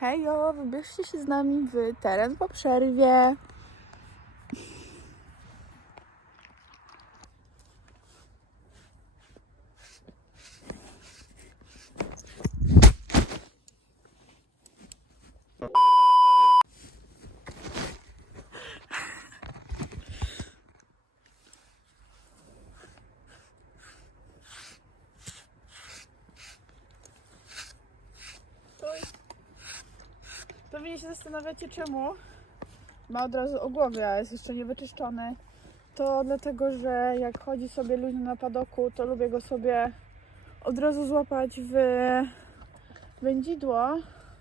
Hejo, wybierzcie się z nami w teren po przerwie. Pewnie się zastanawiacie czemu. Ma od razu o głowie, a jest jeszcze niewyczyszczony. To dlatego, że jak chodzi sobie luźno na padoku, to lubię go sobie od razu złapać w wędzidło,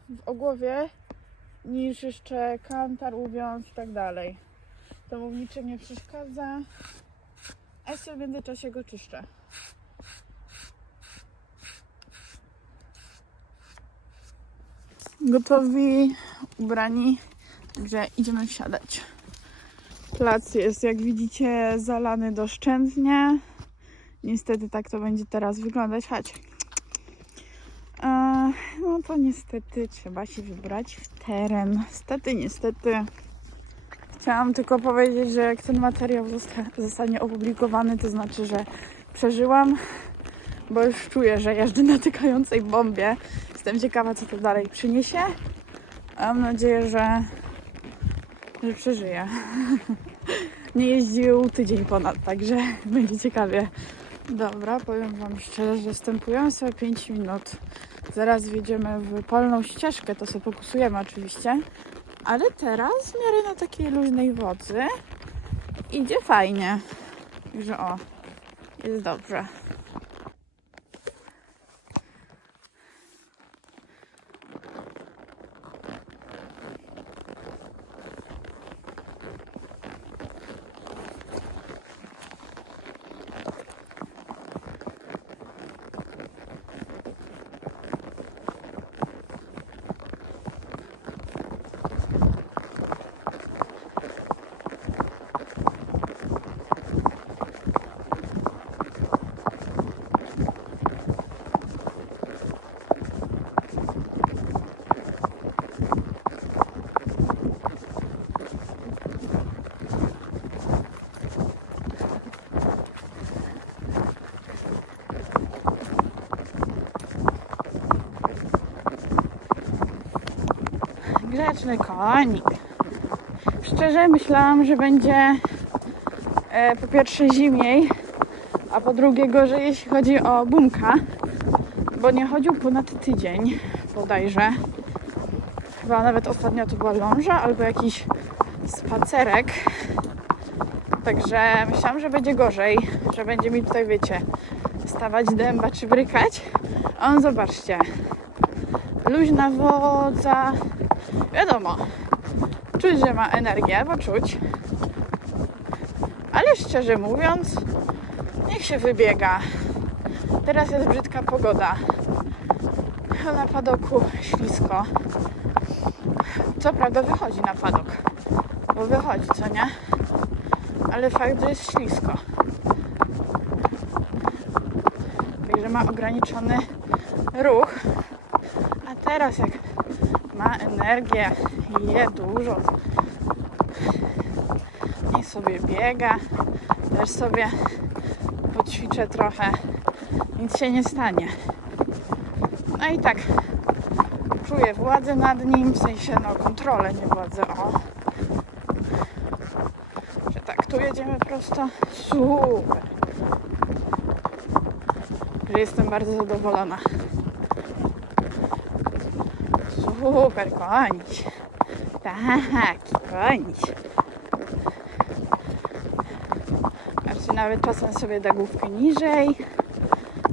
w ogłowie, niż jeszcze kantar, uwiąz i tak dalej. To mu niczym nie przeszkadza, a ja w międzyczasie go czyszczę. Gotowi, ubrani, także idziemy wsiadać. Plac jest, jak widzicie, zalany doszczętnie. Niestety tak to będzie teraz wyglądać. Chodź. E, No to niestety trzeba się wybrać w teren. Niestety, niestety. Chciałam tylko powiedzieć, że jak ten materiał zosta- zostanie opublikowany, to znaczy, że przeżyłam, bo już czuję, że jeżdżę na tykającej bombie. Jestem ciekawa, co to dalej przyniesie. Mam nadzieję, że, że przeżyję. Nie jeździł tydzień ponad, także będzie ciekawie. Dobra, powiem Wam szczerze, że wstępują sobie 5 minut. Zaraz wjedziemy w polną ścieżkę, to sobie pokusujemy oczywiście. Ale teraz w miarę na takiej luźnej wodzy idzie fajnie. Także o, jest dobrze. Grzeczny konik. Szczerze myślałam, że będzie e, po pierwsze zimniej, a po drugie gorzej jeśli chodzi o bumka, bo nie chodził ponad tydzień bodajże. Chyba nawet ostatnio to była ląża albo jakiś spacerek. Także myślałam, że będzie gorzej, że będzie mi tutaj, wiecie, stawać dęba czy brykać. A on zobaczcie, luźna wodza, wiadomo, czuć, że ma energię, bo czuć. Ale szczerze mówiąc, niech się wybiega. Teraz jest brzydka pogoda. Na padoku ślisko. Co prawda wychodzi na padok, bo wychodzi, co nie? Ale fakt, że jest ślisko. Także ma ograniczony ruch. A teraz jak energię i je dużo, niech sobie biega, też sobie poćwiczę trochę, nic się nie stanie. No i tak czuję władzę nad nim, w sensie no kontrolę, nie władzę, o. Że tak, tu jedziemy prosto, super. Że jestem bardzo zadowolona. Super, kończ. Taki kończ. Znaczy nawet czasem sobie da główkę niżej.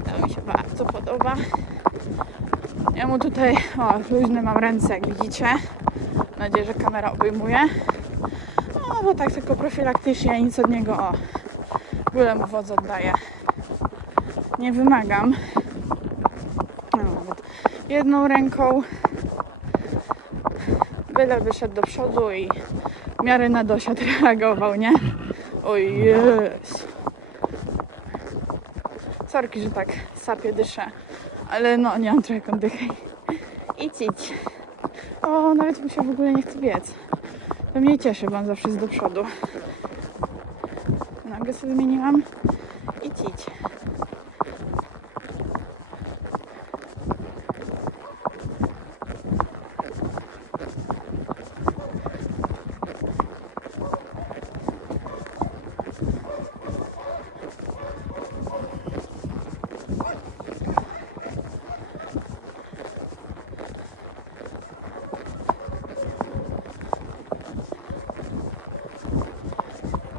To mi się bardzo podoba. Ja mu tutaj, o, luźne mam ręce, jak widzicie. Mam nadzieję, że kamera obejmuje. No, bo tak tylko profilaktycznie, nic od niego, o, w ogóle mu wodz oddaję. Nie wymagam. No, nawet jedną ręką byle wyszedł do przodu i w miarę na dosiad reagował, nie? Oj jest. Sorki, że tak sapię, dyszę, ale no nie mam trochę kondychy. Idź, idź. O, nawet mu się w ogóle nie chce biec. To mnie cieszy, bo on zawsze jest do przodu. Nogę sobie wymieniłam i cić.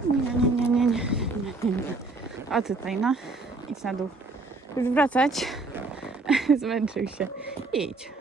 Nie, nie, nie, nie, nie, nie, nie, nie. A tutaj, no. Idź na dół. Wracać. Zmęczył się. Idź.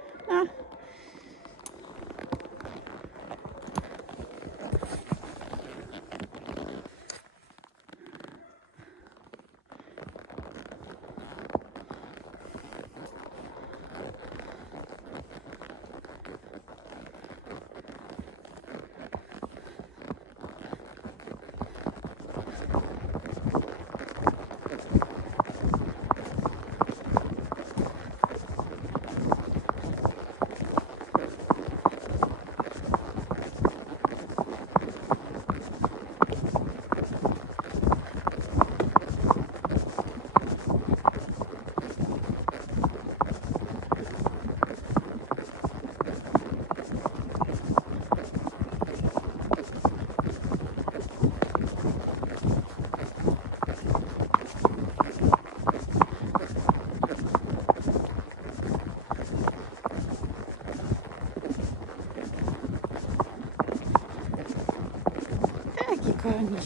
No. Taki koń.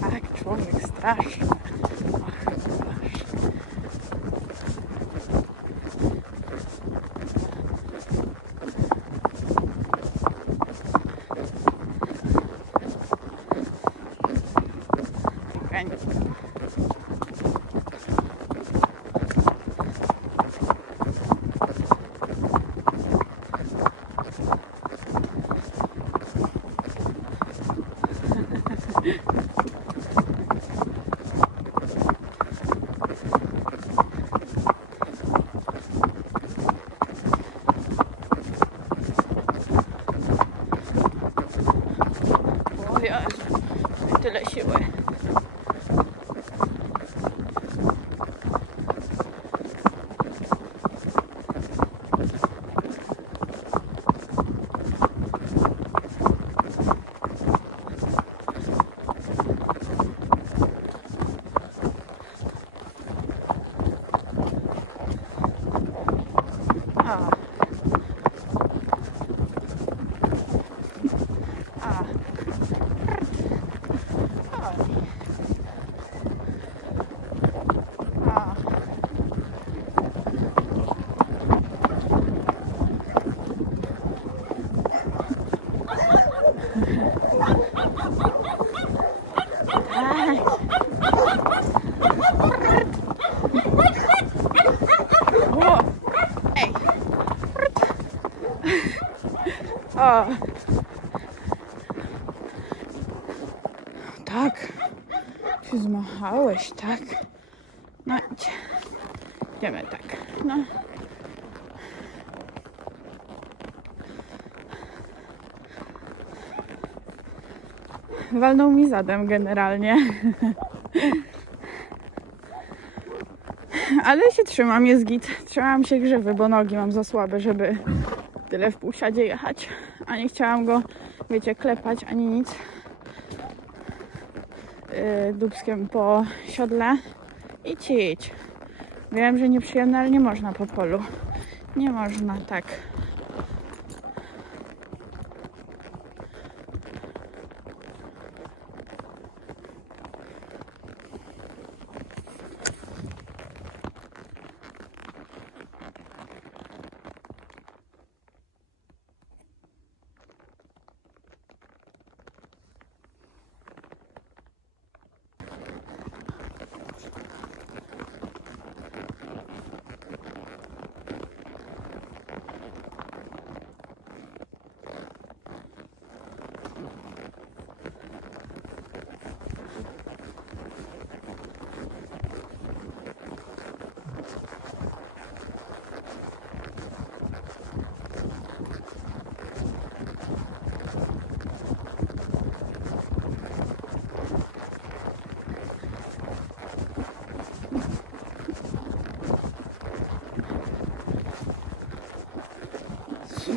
Tak, człowiek straszny. Ach, straszny. Koń. O Jezu, tyle siły. A. A. A. O! Ej! Tak. Się zmachałeś, tak? No idź. Idziemy tak. No. Walnął mi zadem generalnie. Ale się trzymam, jest git. Trzymałam się grzywy, bo nogi mam za słabe, żeby tyle w półsiadzie jechać. A nie chciałam go, wiecie, klepać ani nic. Yy, dubskiem po siodle i cić. Wiem, że nieprzyjemne, ale nie można po polu. Nie można, tak.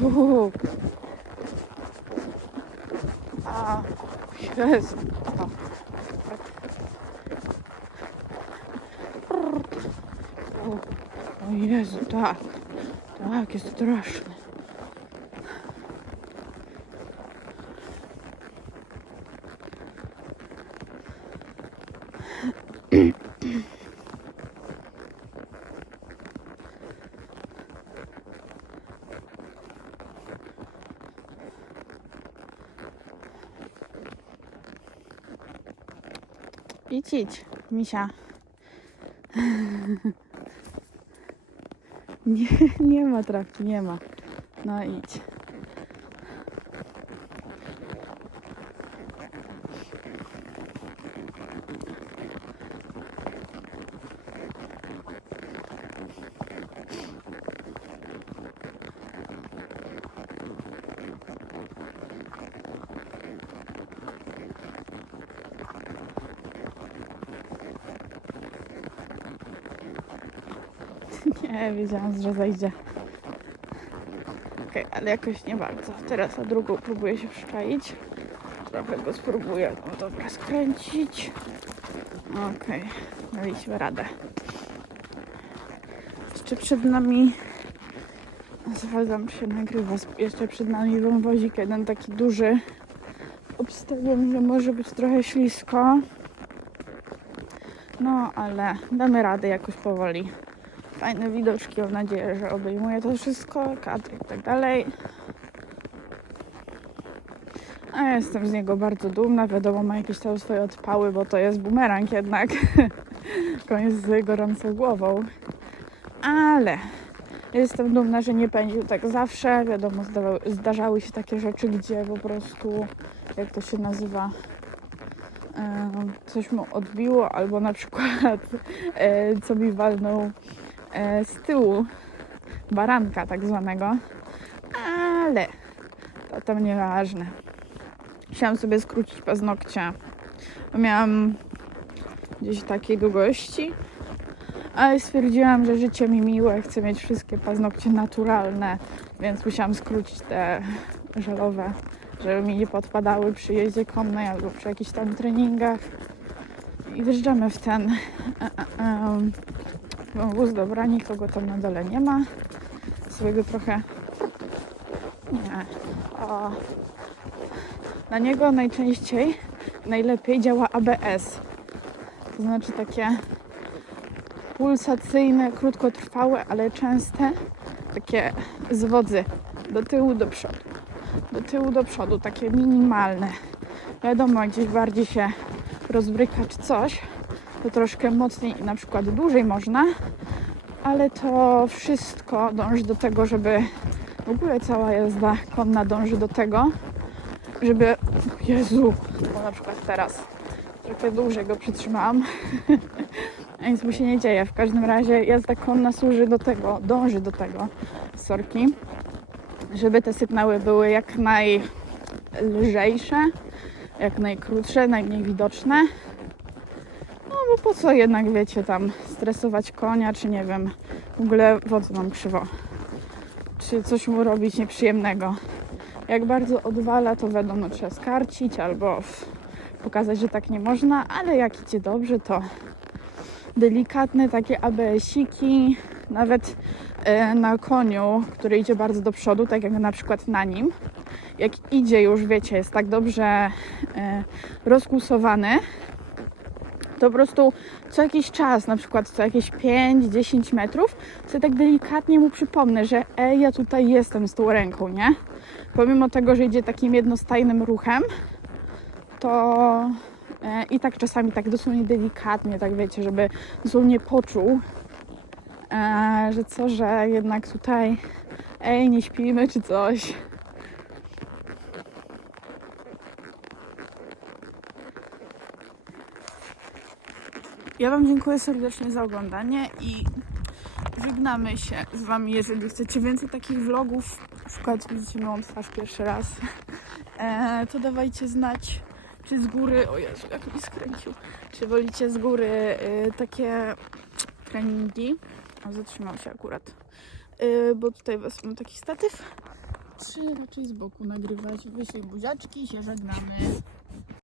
Uuu. A, Jezu. O. O, o Jezu, tak. Idź, idź, misia. Nie, nie ma trawki, nie ma. No idź. Wiedziałam, że zajdzie. Okej, ale jakoś nie bardzo. Teraz na drugą próbuję się przyczaić. Trochę go spróbuję. No dobra, skręcić. Okej, daliśmy radę. Jeszcze przed nami... Czy się nagrywa. Jeszcze przed nami wąwozik jeden taki duży. Obstawiam, że może być trochę ślisko. No, ale damy radę jakoś powoli fajne widoczki. Mam nadzieję, że obejmuje to wszystko, kadry i tak dalej. A ja jestem z niego bardzo dumna. Wiadomo, ma jakieś tam swoje odpały, bo to jest bumerang jednak. Koniec z gorącą głową. Ale jestem dumna, że nie pędził tak zawsze. Wiadomo, zdarzały się takie rzeczy, gdzie po prostu, jak to się nazywa, coś mu odbiło, albo na przykład e, co mi walnął z tyłu baranka tak zwanego, ale to tam nieważne. Chciałam sobie skrócić paznokcie. bo Miałam gdzieś takiej długości, ale stwierdziłam, że życie mi miłe, chcę mieć wszystkie paznokcie naturalne, więc musiałam skrócić te żelowe, żeby mi nie podpadały przy jeździe konnej albo przy jakichś tam treningach. I wjeżdżamy w ten e, e, em, wóz, dobra, nikogo tam na dole nie ma. Swojego trochę... Nie. O. Na niego najczęściej, najlepiej działa ABS. To znaczy takie pulsacyjne, krótkotrwałe, ale częste takie zwodzy do tyłu, do przodu. Do tyłu, do przodu, takie minimalne. Wiadomo, gdzieś bardziej się rozbryka czy coś, to troszkę mocniej i na przykład dłużej można, ale to wszystko dąży do tego, żeby w ogóle cała jazda konna dąży do tego, żeby Jezu, bo na przykład teraz trochę dłużej go przytrzymałam, nic mu się nie dzieje. W każdym razie jazda konna służy do tego, dąży do tego, sorki, żeby te sygnały były jak najlżejsze, jak najkrótsze, najmniej widoczne. No po co jednak, wiecie, tam stresować konia, czy nie wiem, w ogóle wodzy mam krzywo, czy coś mu robić nieprzyjemnego. Jak bardzo odwala, to wiadomo, trzeba skarcić albo pokazać, że tak nie można, ale jak idzie dobrze, to delikatne takie ABS-iki, nawet e, na koniu, który idzie bardzo do przodu, tak jak na przykład na nim, jak idzie już, wiecie, jest tak dobrze e, rozkłusowany, to po prostu co jakiś czas, na przykład co jakieś 5-10 metrów, sobie tak delikatnie mu przypomnę, że ej, ja tutaj jestem z tą ręką, nie? Pomimo tego, że idzie takim jednostajnym ruchem, to e, i tak czasami tak dosłownie delikatnie, tak wiecie, żeby dosłownie poczuł, e, że co, że jednak tutaj ej, nie śpimy czy coś. Ja Wam dziękuję serdecznie za oglądanie i żegnamy się z Wami. Jeżeli chcecie więcej takich vlogów, szukać, widzicie moją twarz pierwszy raz, e, to dawajcie znać, czy z góry, o Jezu, jak mi skręcił, czy wolicie z góry e, takie treningi. O, zatrzymał się akurat, e, bo tutaj wezmę taki statyw. Czy raczej z boku nagrywać? Wyślij buziaczki się żegnamy.